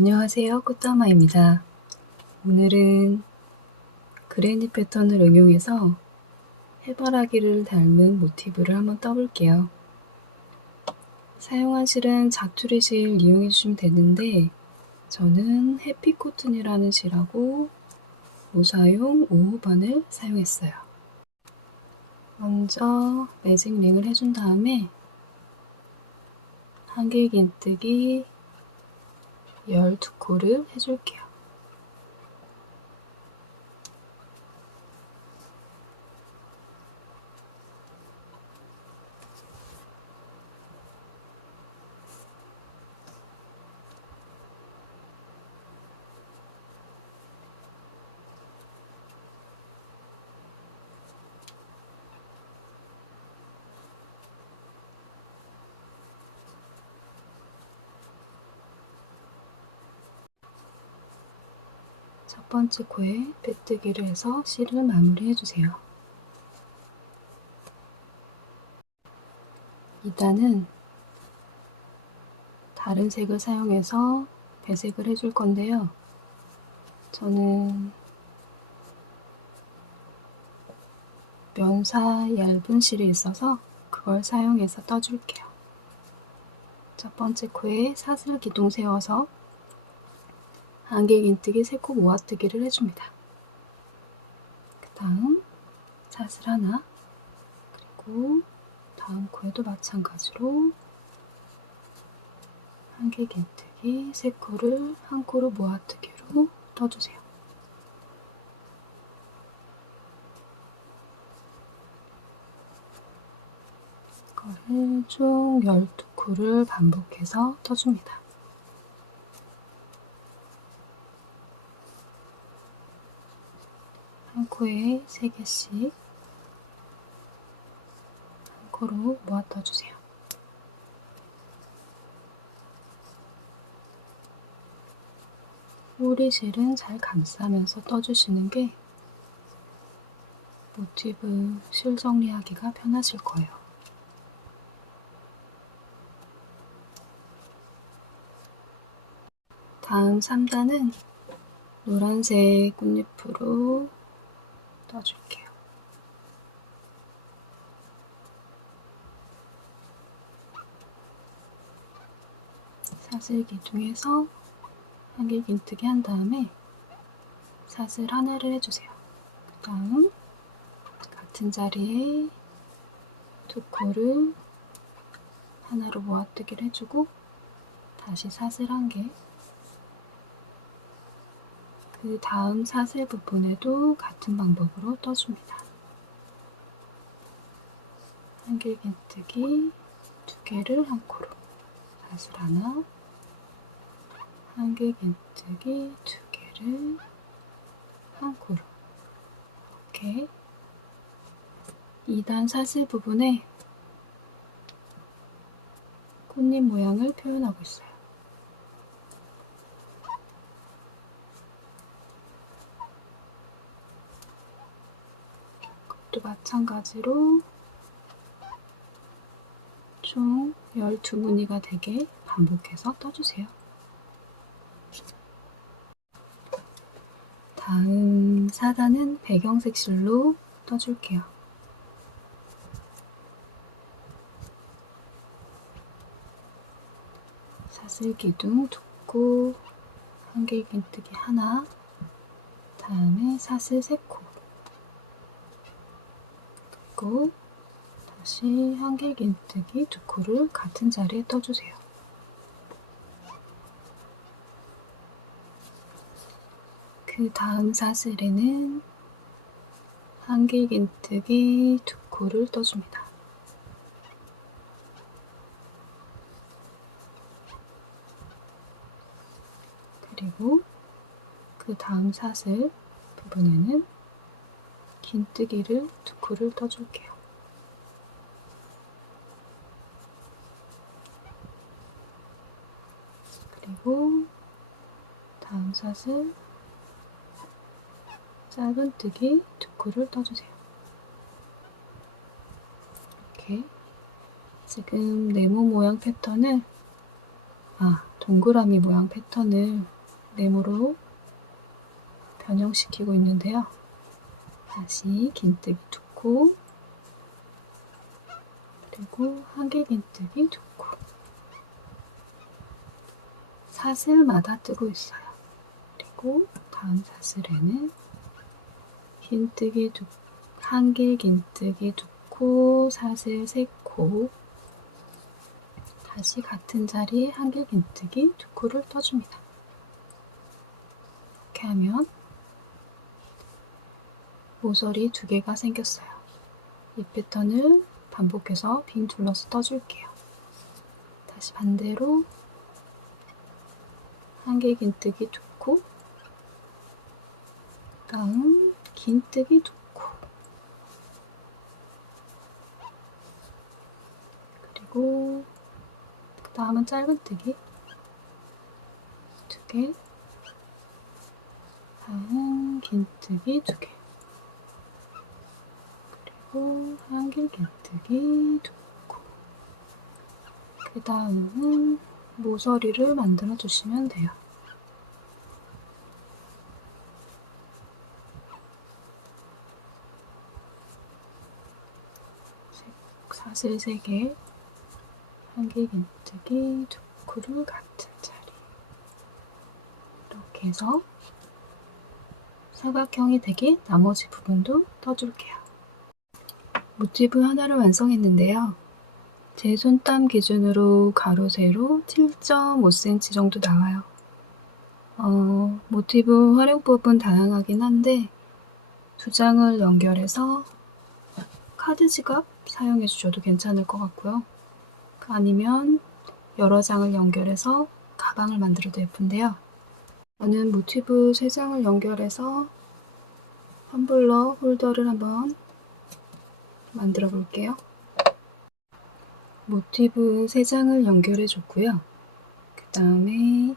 안녕하세요. 꽃다마입니다. 오늘은 그레니 패턴을 응용해서 해바라기를 닮은 모티브를 한번 떠볼게요. 사용한 실은 자투리 실 이용해 주시면 되는데 저는 해피코튼이라는 실하고 무사용 5호반을 사용했어요. 먼저 매직 링을 해준 다음에 한길긴뜨기 12코를 해줄게요. 첫 번째 코에 빼뜨기를 해서 실을 마무리해주세요. 2단은 다른 색을 사용해서 배색을 해줄 건데요. 저는 면사 얇은 실이 있어서 그걸 사용해서 떠줄게요. 첫 번째 코에 사슬 기둥 세워서 안길긴뜨기 3코 모아뜨기를 해줍니다. 그 다음 사슬 하나, 그리고 다음 코에도 마찬가지로 안길긴뜨기 3코를 한 코로 모아뜨기로 떠주세요. 이거를 총 12코를 반복해서 떠줍니다. 한 코에 3개씩 한 코로 모아 떠주세요. 꼬리실은 잘 감싸면서 떠주시는 게 모티브 실 정리하기가 편하실 거예요. 다음 3단은 노란색 꽃잎으로 떠줄게요. 사슬 기둥에서 한길긴뜨기 한 다음에 사슬 하나를 해주세요. 그 다음 같은 자리에 2코를 하나로 모아뜨기를 해주고 다시 사슬 1개, 그 다음 사슬 부분에도 같은 방법으로 떠줍니다. 한길긴뜨기 2개를 한 코로, 사슬 하나, 한길긴뜨기 2개를 한 코로, 이렇게 2단 사슬 부분에 꽃잎 모양을 표현하고 있어요. 또 마찬가지로 총 12무늬가 되게 반복해서 떠주세요. 다음 4단은 배경색 실로 떠줄게요. 사슬 기둥 2코, 한길긴뜨기 하나, 다음에 사슬 3코, 그리고 다시 한길긴뜨기 2코를 같은 자리에 떠주세요. 그 다음 사슬에는 한길긴뜨기 2코를 떠줍니다. 그리고 그 다음 사슬 부분에는 긴뜨기를 2코를 떠줄게요. 그리고 다음 사슬 짧은뜨기 2코를 떠주세요. 이렇게 지금 네모 모양 패턴을 동그라미 모양 패턴을 네모로 변형시키고 있는데요. 다시 긴뜨기 2코, 그리고 한길긴뜨기 2코, 사슬마다 뜨고 있어요. 그리고 다음 사슬에는 긴뜨기 한길긴뜨기 2코, 사슬 3코, 다시 같은 자리에 한길긴뜨기 2코를 떠줍니다. 이렇게 하면 모서리 2개가 생겼어요. 이 패턴을 반복해서 빙 둘러서 떠줄게요. 다시 반대로 한길긴뜨기 2코, 다음 긴뜨기 2코, 그리고 그 다음은 짧은뜨기 2개, 다음 긴뜨기 2개, 그리고 한길긴뜨기 2코. 그 다음은 모서리를 만들어 주시면 돼요. 사슬 3개, 한길긴뜨기 2코를 같은 자리, 이렇게 해서 사각형이 되게 나머지 부분도 떠줄게요. 모티브 하나를 완성했는데요. 제 손땀 기준으로 가로 세로 7.5cm 정도 나와요. 모티브 활용법은 다양하긴 한데 2장을 연결해서 카드 지갑 사용해 주셔도 괜찮을 것 같고요. 아니면 여러 장을 연결해서 가방을 만들어도 예쁜데요. 저는 모티브 3장을 연결해서 텀블러 홀더를 한번 만들어 볼게요. 모티브 3장을 연결해 줬고요. 그 다음에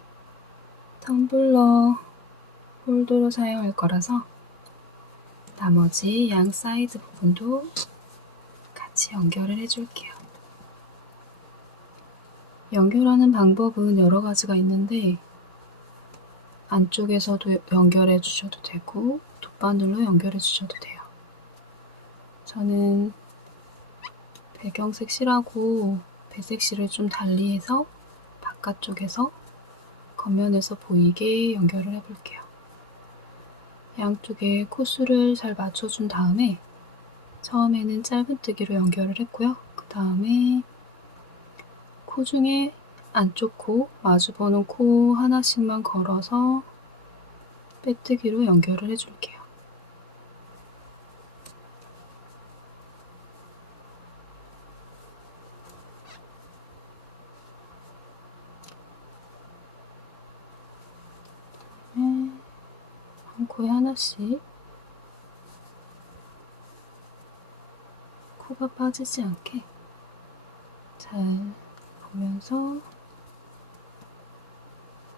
텀블러 홀더로 사용할 거라서 나머지 양 사이드 부분도 같이 연결을 해줄게요. 연결하는 방법은 여러 가지가 있는데 안쪽에서도 연결해 주셔도 되고 돗바늘로 연결해 주셔도 돼요. 저는 배경색 실하고 배색 실을 좀 달리해서 바깥쪽에서 겉면에서 보이게 연결을 해볼게요. 양쪽에 코수를 잘 맞춰준 다음에 처음에는 짧은뜨기로 연결을 했고요. 그 다음에 코 중에 안쪽 코, 마주보는 코 하나씩만 걸어서 빼뜨기로 연결을 해줄게요. 한 코에 하나씩 코가 빠지지 않게 잘 보면서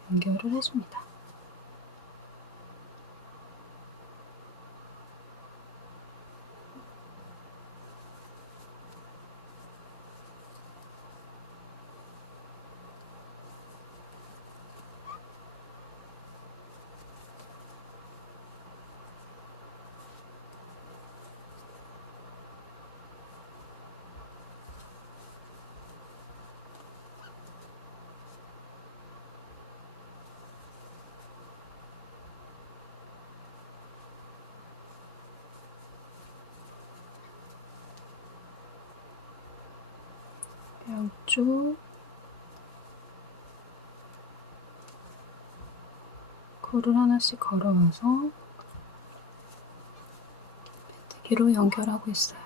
연결을 해줍니다. 양쪽 코를 하나씩 걸어와서 빼뜨기로 연결하고 있어요.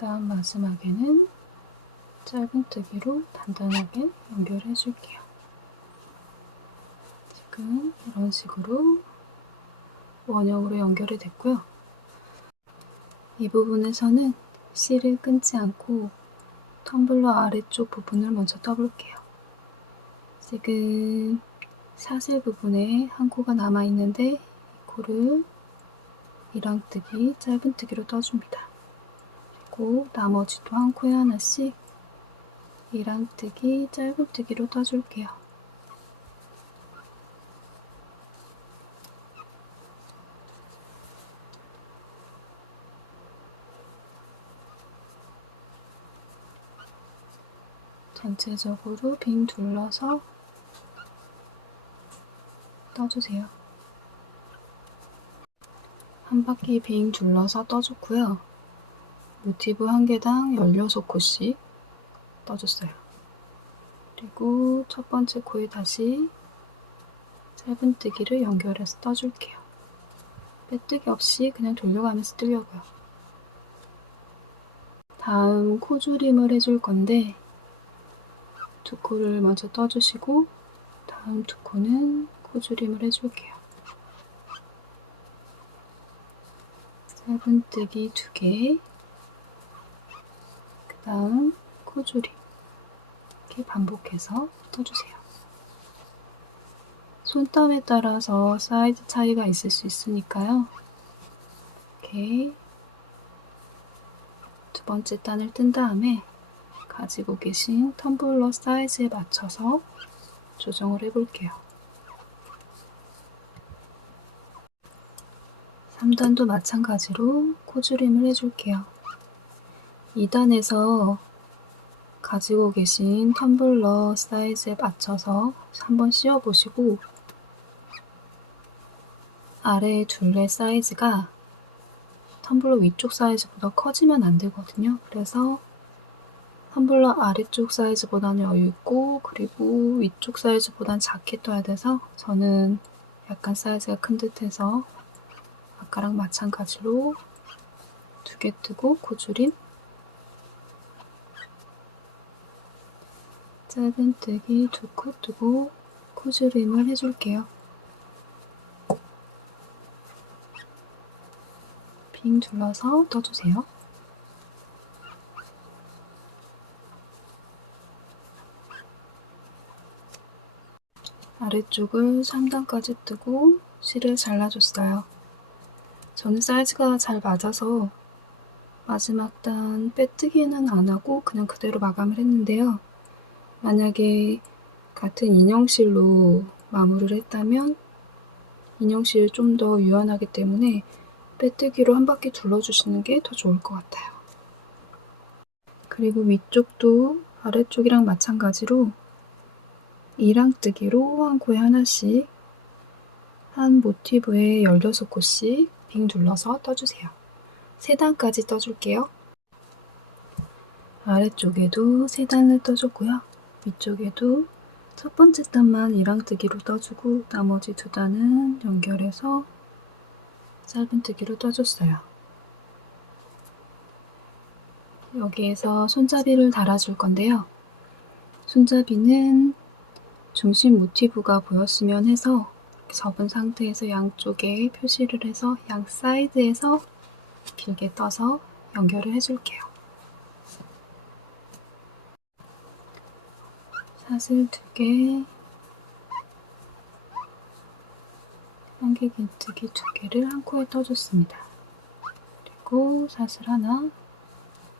다음 마지막에는 짧은뜨기로 단단하게 연결해 줄게요. 지금 이런 식으로 원형으로 연결이 됐고요. 이 부분에서는 실을 끊지 않고 텀블러 아래쪽 부분을 먼저 떠볼게요. 지금 사슬 부분에 한 코가 남아있는데 이 코를 이랑뜨기, 짧은뜨기로 떠줍니다. 그리고 나머지도 한 코에 하나씩 이랑뜨기, 짧은뜨기로 떠줄게요. 전체적으로 빙 둘러서 떠주세요. 한 바퀴 빙 둘러서 떠줬고요. 모티브 한 개당 16코씩 떠줬어요. 그리고 첫 번째 코에 다시 짧은뜨기를 연결해서 떠줄게요. 빼뜨기 없이 그냥 돌려가면서 뜨려고요. 다음 코줄임을 해줄 건데 두 코를 먼저 떠주시고 다음 두 코는 코줄임을 해줄게요. 짧은뜨기 2개, 그 다음 코줄임 이렇게 반복해서 떠주세요. 손땀에 따라서 사이즈 차이가 있을 수 있으니까요. 이렇게 두 번째 단을 뜬 다음에 가지고 계신 텀블러 사이즈에 맞춰서 조정을 해볼게요. 3단도 마찬가지로 코줄임을 해줄게요. 2단에서 가지고 계신 텀블러 사이즈에 맞춰서 한번 씌워보시고 아래 둘레 사이즈가 텀블러 위쪽 사이즈보다 커지면 안 되거든요. 그래서 텀블러 아래쪽 사이즈보다는 여유있고 그리고 위쪽 사이즈보다는 작게 떠야 돼서 저는 약간 사이즈가 큰 듯해서 아까랑 마찬가지로 2개 뜨고 코줄임, 짧은뜨기 2코 뜨고 코줄임을 해줄게요. 빙 둘러서 떠주세요. 아래쪽을 3단까지 뜨고 실을 잘라줬어요. 저는 사이즈가 잘 맞아서 마지막 단 빼뜨기는 안 하고 그냥 그대로 마감을 했는데요. 만약에 같은 인형실로 마무리를 했다면 인형실이 좀 더 유연하기 때문에 빼뜨기로 한 바퀴 둘러주시는 게 더 좋을 것 같아요. 그리고 위쪽도 아래쪽이랑 마찬가지로 이랑뜨기로 한 코에 하나씩 한 모티브에 16코씩 빙 둘러서 떠주세요. 3단까지 떠줄게요. 아래쪽에도 3단을 떠줬고요. 위쪽에도 첫 번째 단만 이랑뜨기로 떠주고 나머지 2단은 연결해서 짧은뜨기로 떠줬어요. 여기에서 손잡이를 달아줄 건데요. 손잡이는 중심 모티브가 보였으면 해서 접은 상태에서 양쪽에 표시를 해서 양 사이드에서 길게 떠서 연결을 해줄게요. 사슬 2개, 한길긴뜨기 2개를 한 코에 떠줬습니다. 그리고 사슬 하나,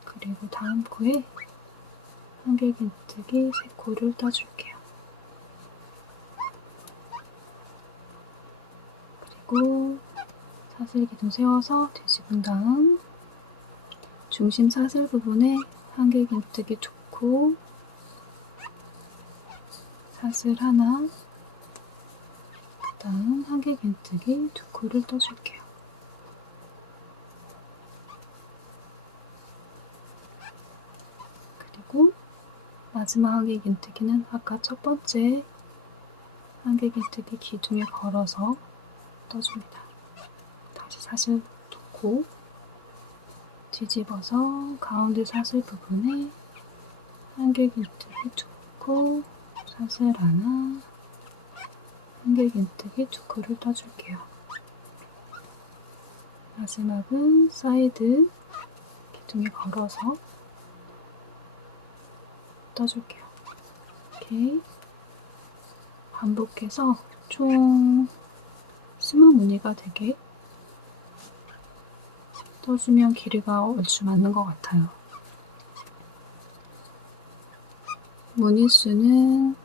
그리고 다음 코에 한길긴뜨기 3코를 떠줄게요. 그리고 사슬 기둥 세워서 뒤집은 다음 중심 사슬 부분에 한길긴뜨기 2코, 사슬 하나, 그 다음 한길긴뜨기 2코를 떠줄게요. 그리고 마지막 한길긴뜨기는 아까 첫 번째 한길긴뜨기 기둥에 걸어서 떠줍니다. 다시 사슬 놓고 뒤집어서 가운데 사슬 부분에 한길긴뜨기 2코, 사슬 하나, 한길긴뜨기 2코를 떠줄게요. 마지막은 사이드 기둥에 걸어서 떠줄게요. 이렇게 반복해서 총 20무늬가 되게 떠주면 길이가 얼추 맞는 것 같아요. 무늬 수는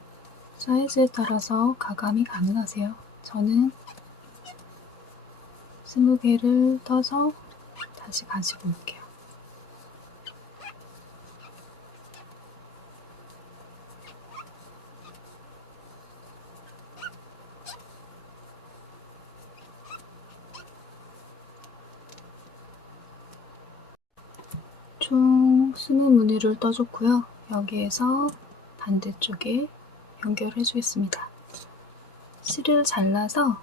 사이즈에 따라서 가감이 가능하세요. 저는 20개를 떠서 다시 가지고 올게요. 총 20무늬를 떠줬고요. 여기에서 반대쪽에 연결해 주겠습니다. 실을 잘라서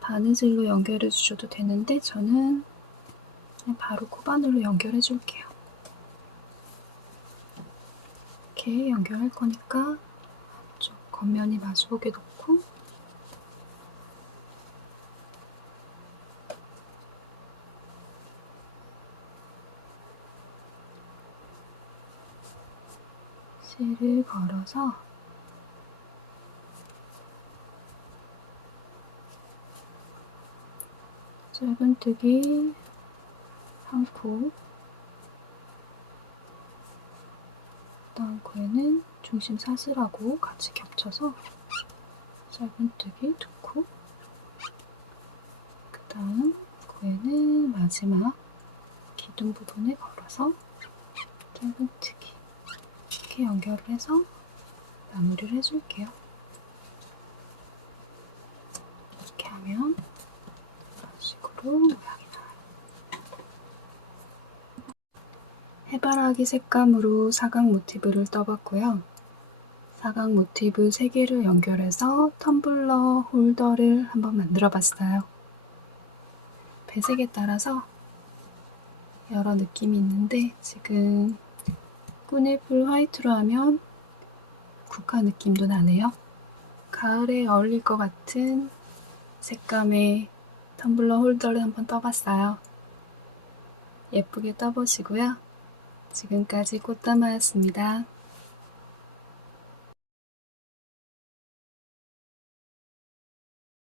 바느질로 연결해 주셔도 되는데 저는 그냥 바로 코바늘로 연결해 줄게요. 이렇게 연결할 거니까 앞쪽 겉면이 마주보게 놓고 실을 걸어서 짧은뜨기 1코, 다음 코에는 중심 사슬하고 같이 겹쳐서 짧은뜨기 2코, 그 다음 코에는 마지막 기둥 부분에 걸어서 짧은뜨기, 이렇게 연결을 해서 마무리를 해줄게요. 이렇게 하면 이런 식으로 모양이 나와요. 해바라기 색감으로 사각 모티브를 떠봤고요. 사각 모티브 3개를 연결해서 텀블러 홀더를 한번 만들어 봤어요. 배색에 따라서 여러 느낌이 있는데 지금 꾸니풀 화이트로 하면 국화 느낌도 나네요. 가을에 어울릴 것 같은 색감의 텀블러 홀더를 한번 떠봤어요. 예쁘게 떠보시고요. 지금까지 꽃다마였습니다.